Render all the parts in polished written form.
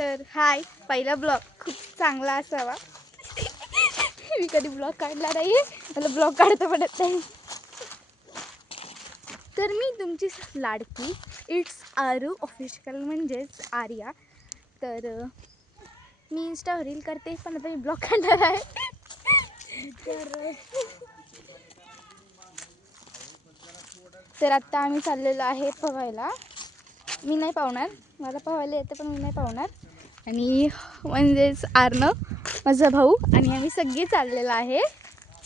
तर हाय, पहिला ब्लॉग खूप चांगला असावा. मी कधी ब्लॉग काढला नाही, मला ब्लॉग काढता पडत नाही. तर मी तुमची लाडकी इट्स आरू ऑफिशियल म्हणजेच आर्या. तर मी इंस्टावर रील करते, पण आता मी ब्लॉग काढणार आहे. तर आत्ता आम्ही चाललेलो आहे पोहायला. मी नाही पावणार, मला पोहायला येतं पण मी नाही पावणार. आणि म्हणजेच आर्नव माझा भाऊ आणि आम्ही सगळे चाललेलो आहे.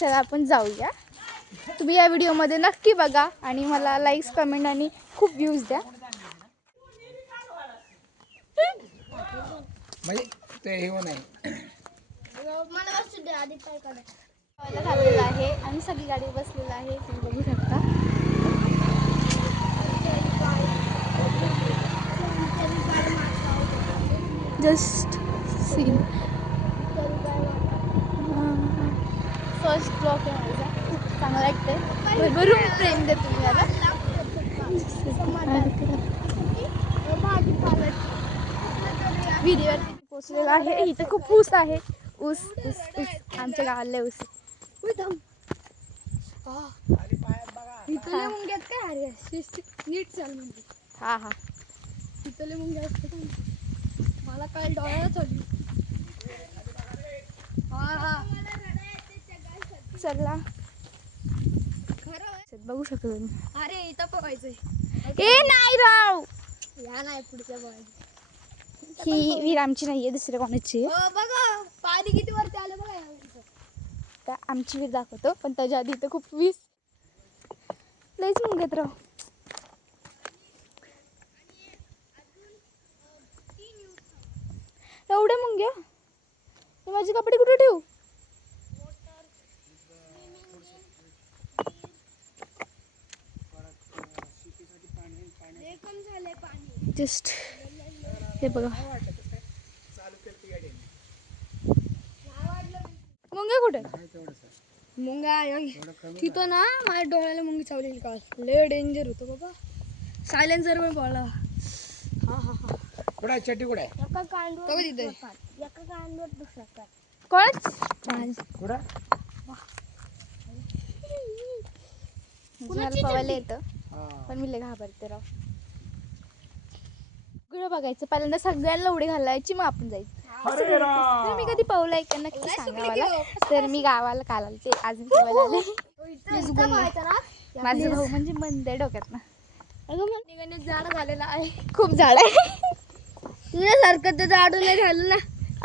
चला आपण जाऊया. तुम्ही या व्हिडिओमध्ये नक्की बघा आणि मला लाईक्स कमेंट आणि खूप व्ह्यूज द्या. चाललेलं आहे आणि सगळी गाडी बसलेलं आहे, तुम्ही बघू शकता. जस्ट सीन फर्स्ट ब्लॉक आहे माझा, खूप चांगला वाटतंय. भरभरून प्रेम दे तुम्ही मला. विहिरीवर पोचलेला आहे. इथं खूप ऊस आहे. ऊस ऊस ऊस आमच्या गावाला ऊस. इथले मुंग्यात काय अरे नीट चाल म्हणजे. हा हा इथले मुंग्या असतात मला काय डोळ्याला चढली. हा हा चला खरं बघू शकतो तुम्ही. अरे इथं पोहायचंय. ए नाही राव, या नाही पुढच्या पोहायचं. ही विहीर आमची नाहीये, दुसऱ्या कोणाची आहे. हो बघा पाणी किती वरती आलं बघा. तर आमची विहीर दाखवतो, पण त्याच्या आधी इथं खूप वीस लईच मुंग्यात राव. एवढ्या मुंग्या, माझे कपडे कुठे ठेवू? जस्ट हे बघा, मुंग्या कुठे? मुंगा तिथं ना माझ्या डोळ्याला मुंगी चावलेली का. लय डेंजर होतं बाबा. सायलेन्सर पण पडला. हा हा हा कुठे चट्टी कुठे एका कांडवर दुसरा कोणच कुठं मला पवायला येतं, पण मी लय घाबरते राव. सगळं बघायचं, पहिल्यांदा सगळ्यांना उडी घालायची, मग आपण जायचं. तर मी कधी पवलाय का नक्की सांगा मला. तर मी गावाला काल आले, आज मी पवायला आले. माझा भाऊ म्हणजे मंदे डोक्यात ना. झाड झालेला आहे, खूप झाड आहे. तुझ्यासारखं तर झाड नाही झालं ना.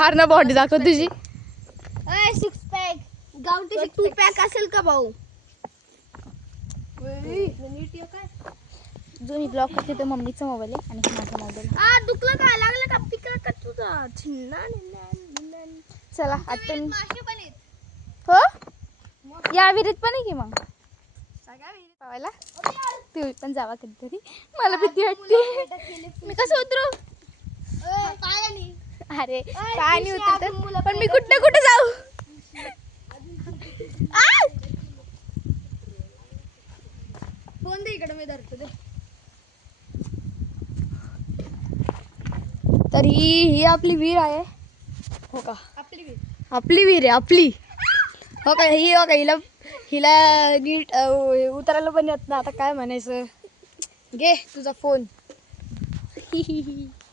आर्ना बॉडी दाखव तुझी. सिक्स पॅक गावठी टू पॅक असेल का भाऊ. जो मी ब्लॉग करते तो मम्मीचा मोबाईल आहे आणि माझा मोबाईल. दुखलं काय लागलं का पिकलं का तुझा. चला आता हो या विहिरीत पण आहे की मग पावायला. तुम्ही पण जावा कधीतरी, मला भीती वाटते. मी कसं उतरू? अरे पाणी उतरत, पण मी कुठे कुठे जाऊ? फोन दे इकडे, मी धरतो दे. तर ही आपली विहीर आहे. हो का, आपली विहीर आहे आपली. हो का, ही हो का, हिला नीट उतरायला पण येत ना. आता काय म्हणायचं, घे तुझा फोन.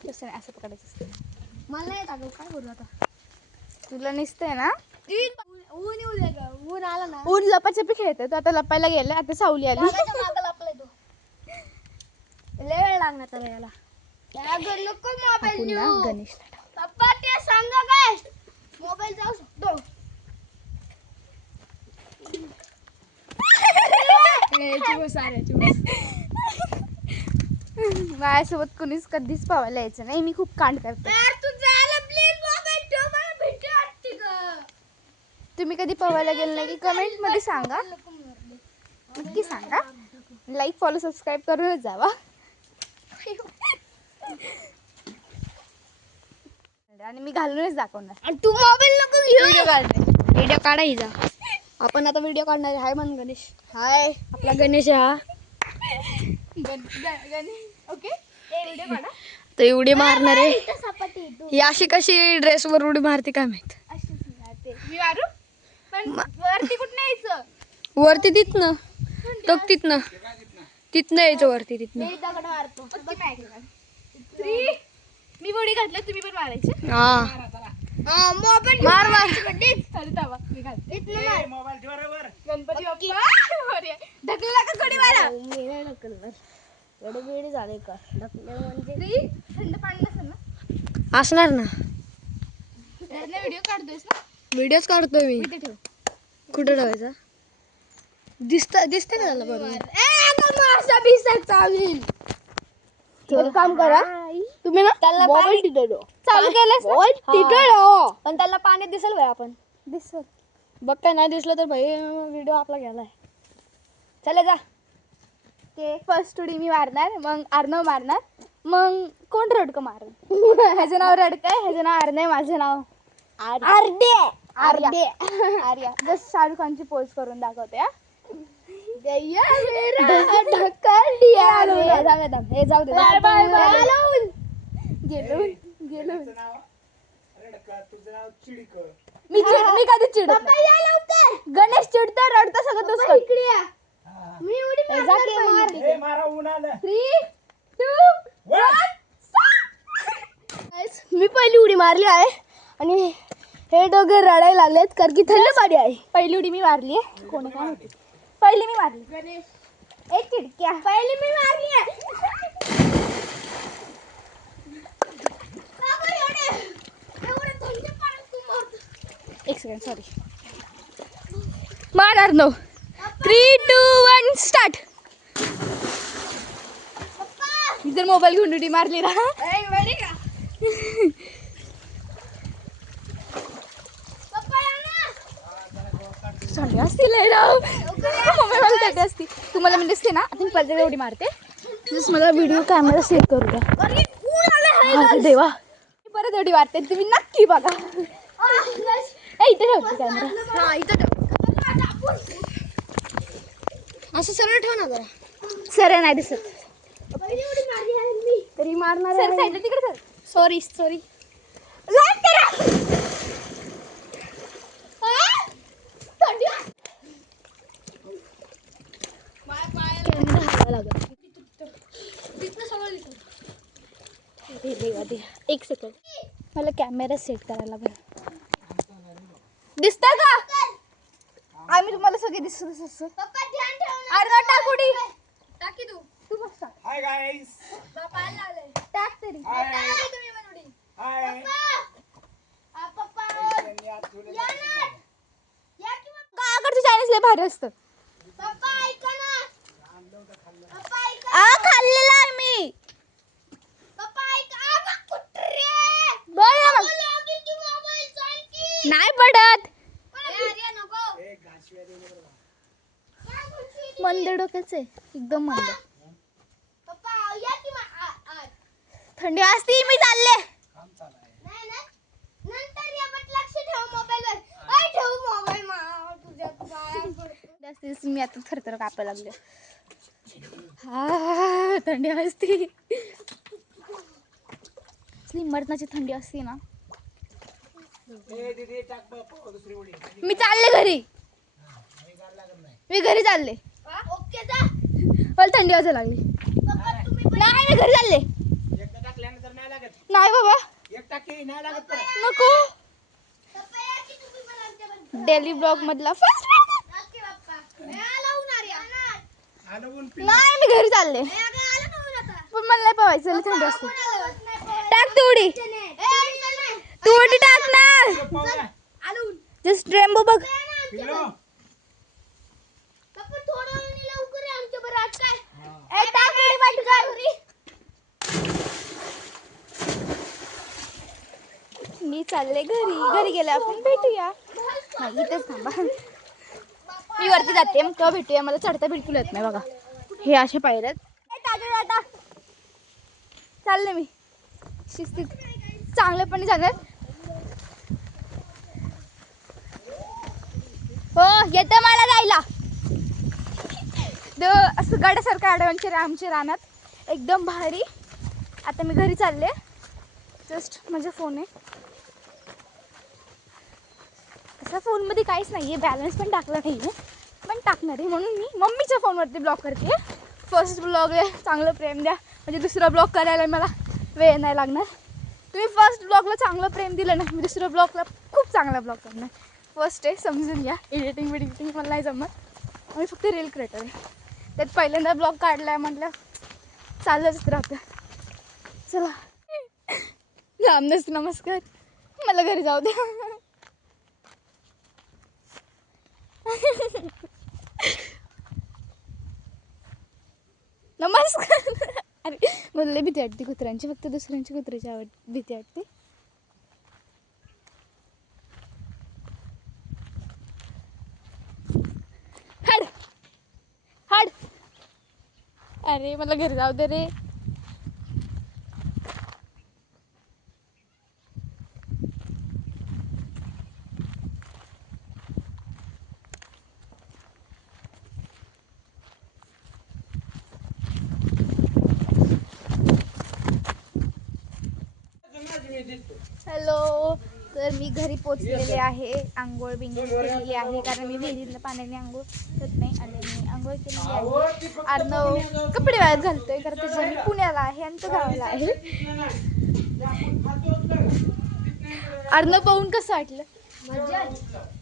तसं नाही, असं पकडायचं असतं. मला नाही येत अगं, काय करू आता. तुला निसतंय ना. ऊन येऊ दे ग, ऊन आला ना. ऊन लपाछपी खेळते, तो आता लपायला गेला, आता सावली आली. लय वेळ लागणार त्याला याला. नको मोबाईल पुन्हा देऊ. गणेश पप्पा ते सांगा काय, मोबाईल जाऊ शकतो. माझ्यासोबत कुणीच कधीच पावायला यायचं नाही, मी खूप कांड करते. तुम्ही कधी पवायला गेलं नाही की कमेंट मध्ये सांगा, नक्की सांगा. लाईक फॉलो सबस्क्राईब करूनच जावा. आणि मी घालूनच दाखवणार. तू मोबाईल नको व्हिडिओ काढणार, व्हिडिओ काढायचा. आपण आता व्हिडिओ काढणार आहे. हाय म्हण गणेश. हाय आपला गणेश हा. ओके व्हिडिओ काढा. तर उडी मारणार आहे. ही अशी कशी ड्रेसवर उडी मारते काय माहित. अशीच मी मारते. मी मारू पण वरती कुठं यायचं? वरती तिथनं तिथनं यायचं वरती तिथनं. दगड मारतो. मी उडी घातलं तुम्ही पण मारायचे. हा मार मार. चल तवा मी घालते. मोबाईल बरोबर गणपती बाप्पा ढकलला का कडी मारा. झाले का श्री, थंड पाणी नसेल ना? असणार ना. व्हिडिओ काढतोयस ना? व्हिडिओच काढतोय मी. इथे ठेव. कुठं ठेवायचा? दिसते का त्याला बरोबर? एक काम करा तुम्ही ना त्याला मोबाईल पाणी- चालू केलंस हा. पण त्याला पाण्यात दिसेल भाई आपण. दिसत बघ काय नाही दिसलं तर भाई व्हिडिओ आपला गेलाय. चला जा. ते फर्स्ट उडी मी मारणार, मग अर्णव मारणार, मग कोण रडकं मारल. ह्याचं नाव रडकं आहे, ह्याचं नाव अर्णव आहे, माझं नाव आर्या. जस्ट शाहरुख खानची पोज करून दाखवते. हा. हे जाऊ दे. गेलो नाव रडका, तुझं नाव चिडक. मी कधी चिडत नाही. गणेश चिडतो, रडतो, सगळं तसं करतो. हे मारा ऊन आलं. 3, 2, वर. मी पहिली उडी मारली आहे आणि हे दोघे रडायला लागलेत कारण की थंड पाणी आहे. पहिली उडी मी मारली आहे. कोण काय होती? पहिली मी मारली. गणेश एक चिडक्या. पहिली मी मारली आहे. एक सेकंड, सॉरी. मारणार नो. 3, 2, 1 स्टार्ट. मी जर मोबाईल घेऊन उडी मारली ना. थंडी असतील थंडी असती. तुम्हाला मी दिसते ना, तुम्ही पहिले उडी मारते. जस्ट मला व्हिडिओ कॅमेरा सेट करू द्या. देवा, परत उडी मारते, तुम्ही नक्की बघा. इथे ठेवते कॅमेरा. असं सरळ ठेव ना जरा. सर नाही दिसत. तरी मारणार सर साईडला तिकडे सर. सॉरी एक सेकंड, मला कॅमेरा सेट करायला बरं. दिसतं का? आम्ही तुम्हाला सगळे दिसत. अर्धा टाक उडी. टाकी तू बस टाक. Hi guys. टाक तरी. हाय. तुम्ही पण उडी. हाय. गावाकडचं चायनीज लय भारी असतं. खाल्लेलं आहे मी. नाही पडत. मंद डोक्याच आहे एकदम मंद. थंडी असती. मी चालले. मी आता थरथर कापायला लागले. हा, थंडी असती. मरणाची थंडी असते ना. ए दीदी टाक बाप्पा दुसरी उडी. मी चालले घरी. मी घरी चालले. मला थंडी वाजायला लागली. नाही, मी घरी चालले. एकदा टाकल्यानंतर नाही लागत. नाही बाबा, एक टाकी नाही लागत परत. नको. डेली ब्लॉग मधला फर्स्ट. आलं ऊन पिलं. नाही, मी घरी चालले. पण मला नाही पवायचं, लई थंडी असते. टाक तू उडी. तू उडी टाक ना. पाहूया. जस्ट रेम्बो बघ. पिलो. टाक उडी पटकन. मी चालले घरी गेले आपण भेटूया. नाही, इथेच थांबा. मी वरती जाते, मग तेव्हा भेटूया. मला चढता बिलकुल येत नाही बघा. हे असे पायऱ्यात. चालले मी शिस्तीत, चांगल्यापणे जाणार. हो, येतं मला जायला. असं गडासारखं ॲडव्हेंचर आहे आमच्या रानात. एकदम भारी. आता मी घरी चालले. जस्ट माझा फोन आहे. तसा फोनमध्ये काहीच नाही आहे, बॅलन्स पण टाकला नाही आहे, पण टाकणार आहे म्हणून मी मम्मीच्या फोनवरती ब्लॉग करते. फर्स्ट ब्लॉगला चांगलं प्रेम द्या, म्हणजे दुसरा ब्लॉग करायला मला वेळ नाही लागणार. तुम्ही फर्स्ट ब्लॉगला चांगलं प्रेम दिलं ना, मी दुसऱ्या ब्लॉगला खूप चांगला ब्लॉग करणार. फर्स्ट आहे समजून घ्या, एडिटिंग मला नाही जमत. मी फक्त रील क्रिएटर आहे. त्यात पहिल्यांदा ब्लॉग काढला आहे म्हटलं चाललंच राहतं. चला रामदास नमस्कार, मला घरी जाऊ द्या. नमस्कार. अरे मला लई भीती वाटते कुत्र्यांची, फक्त दुसऱ्यांची कुत्र्याची भीती वाटते. हड हड. अरे मला घरी जाऊ दे रे. हॅलो. तर मी घरी पोचलेले आहे. आंघोळ बिंघोळ केलेली आहे, कारण मी विहिरीतल्या पाण्याने आंघोळ करत नाही. आणि मी आंघोळ केलेली आहे. अर्णव कपडे वाळत घालतोय, कारण त्याच्या मी पुण्याला आहे आणि तो गावाला आहे. अर्णव पाहून कसं वाटलं? मजा आली.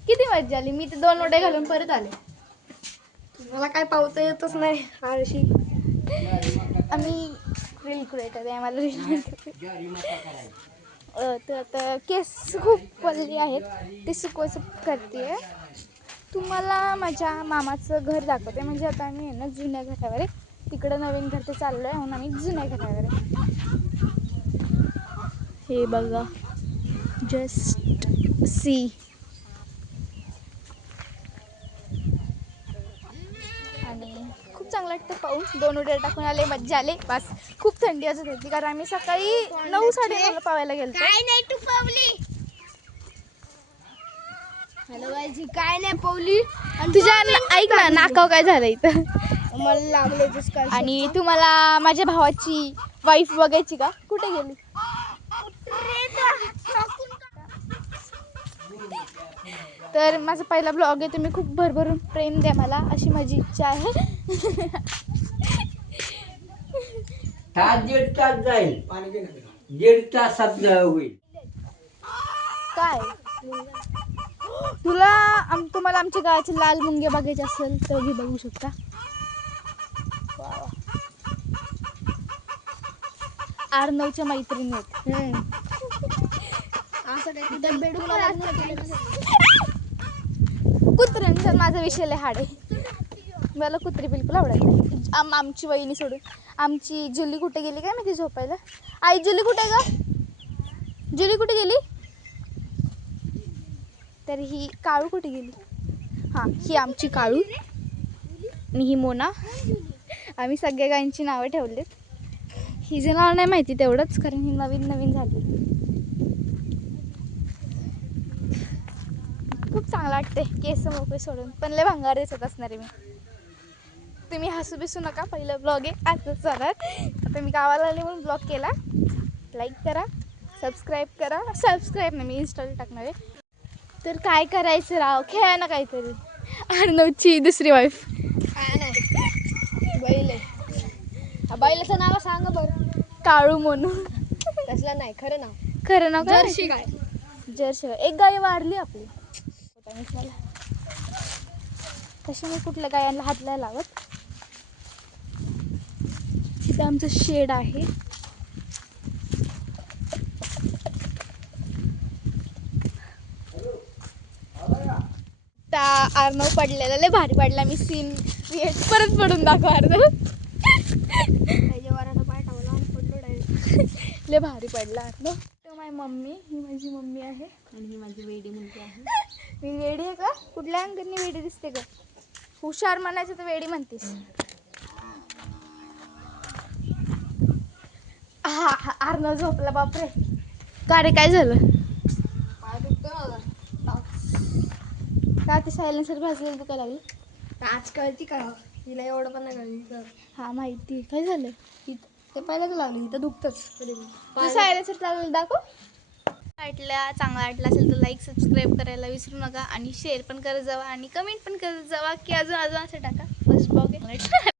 किती मजा आली. मी ते 2 उड्या घालून परत आले. मला काय पावता येतच नाही आळशी. आम्ही रील क्रिएटर आहे, आम्हाला रील तर आता केस खूप पडले आहेत, ते सुकवायचं करते. तुम्हाला माझ्या मामाचं घर दाखवते. म्हणजे आता आम्ही आहे ना जुन्या घरावर आहे, तिकडं नवीन घर ते चाललं आहे, म्हणून आम्ही जुन्या घरावर आहे. हे बघा, जस्ट सी. आणि खूप चांगलं वाटतं पाऊस. 2 उड्या टाकून आले, मज्जा आले. बस खूप थंडी वाजत होती, कारण आम्ही सकाळी 9-9:30 पावायला गेलो. काय नाही तू पावली. हॅलो बाईजी, काय नाही पावली. तुझ्या ऐक ना, नाकाव काय झालं इथं? मला लागले काय. आणि तुम्हाला माझ्या भावाची वाईफ बघायची का? कुठे गेली? तर माझा पहिला ब्लॉग आहे, तुम्ही खूप भरभरून प्रेम द्या मला, अशी माझी इच्छा आहे. हा 1.5 तास जाईल, 1.5 तासात होईल. काय तुम्हाला आमच्या गावाचे लाल मुंगे बघायचे असेल तर मी बघू शकता. अर्णवच्या मैत्रिणी आहेत. कुत्र्यांचा माझा विषय लय हाड आहे. मला कुत्री बिलकुल आवडत नाही. आमची वहिनी सोडून. आमची जुली कुठे गेली काय माहिती झोपायला. आई जुली कुठे ग? जुली कुठे गेली? तर ही काळू कुठे गेली? हां, ही आमची काळू आणि ही मोना. आम्ही सगळ्या गायींची नावं ठेवलीत. हिचं नाव नाही माहिती तेवढंच, कारण ही नवीन झाली. खूप चांगलं वाटते केस मोकळे सोडून, पण लय भंगार दिसत असणार आहे मी. तुम्ही हसू बिसू नका, पहिलं ब्लॉग आहे आजच चालणार. आता मी गावाला आले म्हणून ब्लॉग केला. लाईक करा, सबस्क्राईब करा. सबस्क्राईब नाही, मी इन्स्टाला टाकणार आहे. तर काय करायचं राव, खेळा ना काहीतरी. अर्णवची दुसरी वाईफ. काय नाही, बैल आहे. बैलाचं नाव सांग बरं. काळू मोनू. तसलं नाही, खरं नाव. खरं नाव काय? जर्सी गाय. जर्सी गाय. एक गाय वाढली आपली. मला तशी मी कुठल्या गायांना हात नाही लावत. इथं आमचं शेड आहे. त्या अर्णव पडलेला लय भारी पडला. मी सीन परत पडून दाखव अर्णव. लय भारी पडला अर्णव. माझी मम्मी, ही माझी मम्मी आहे आणि ही माझी वेडी मुलगी आहे. मी वेडी आहे का? कुठल्या अंगाने वेडी दिसते का? हुशार म्हणायचं तर वेडी म्हणतेस. हा अर्णव झोपला. बापरे, का रे काय झालं? का ते सायलेन्सर भाजलेलं दुखायला लागलं? आज कळती का हिला? एवढं पण नाही कळली. हा माहिती. काय झालं? ते पहिल्याच लागली इथं दुखतच जसं आल्याचं लागलं दाखव. चांगला वाटला असेल तर लाईक सबस्क्राईब करायला विसरू नका आणि शेअर पण करत जावा आणि कमेंट पण करत जावा की अजून असं टाका फर्स्ट ब्लॉग आहे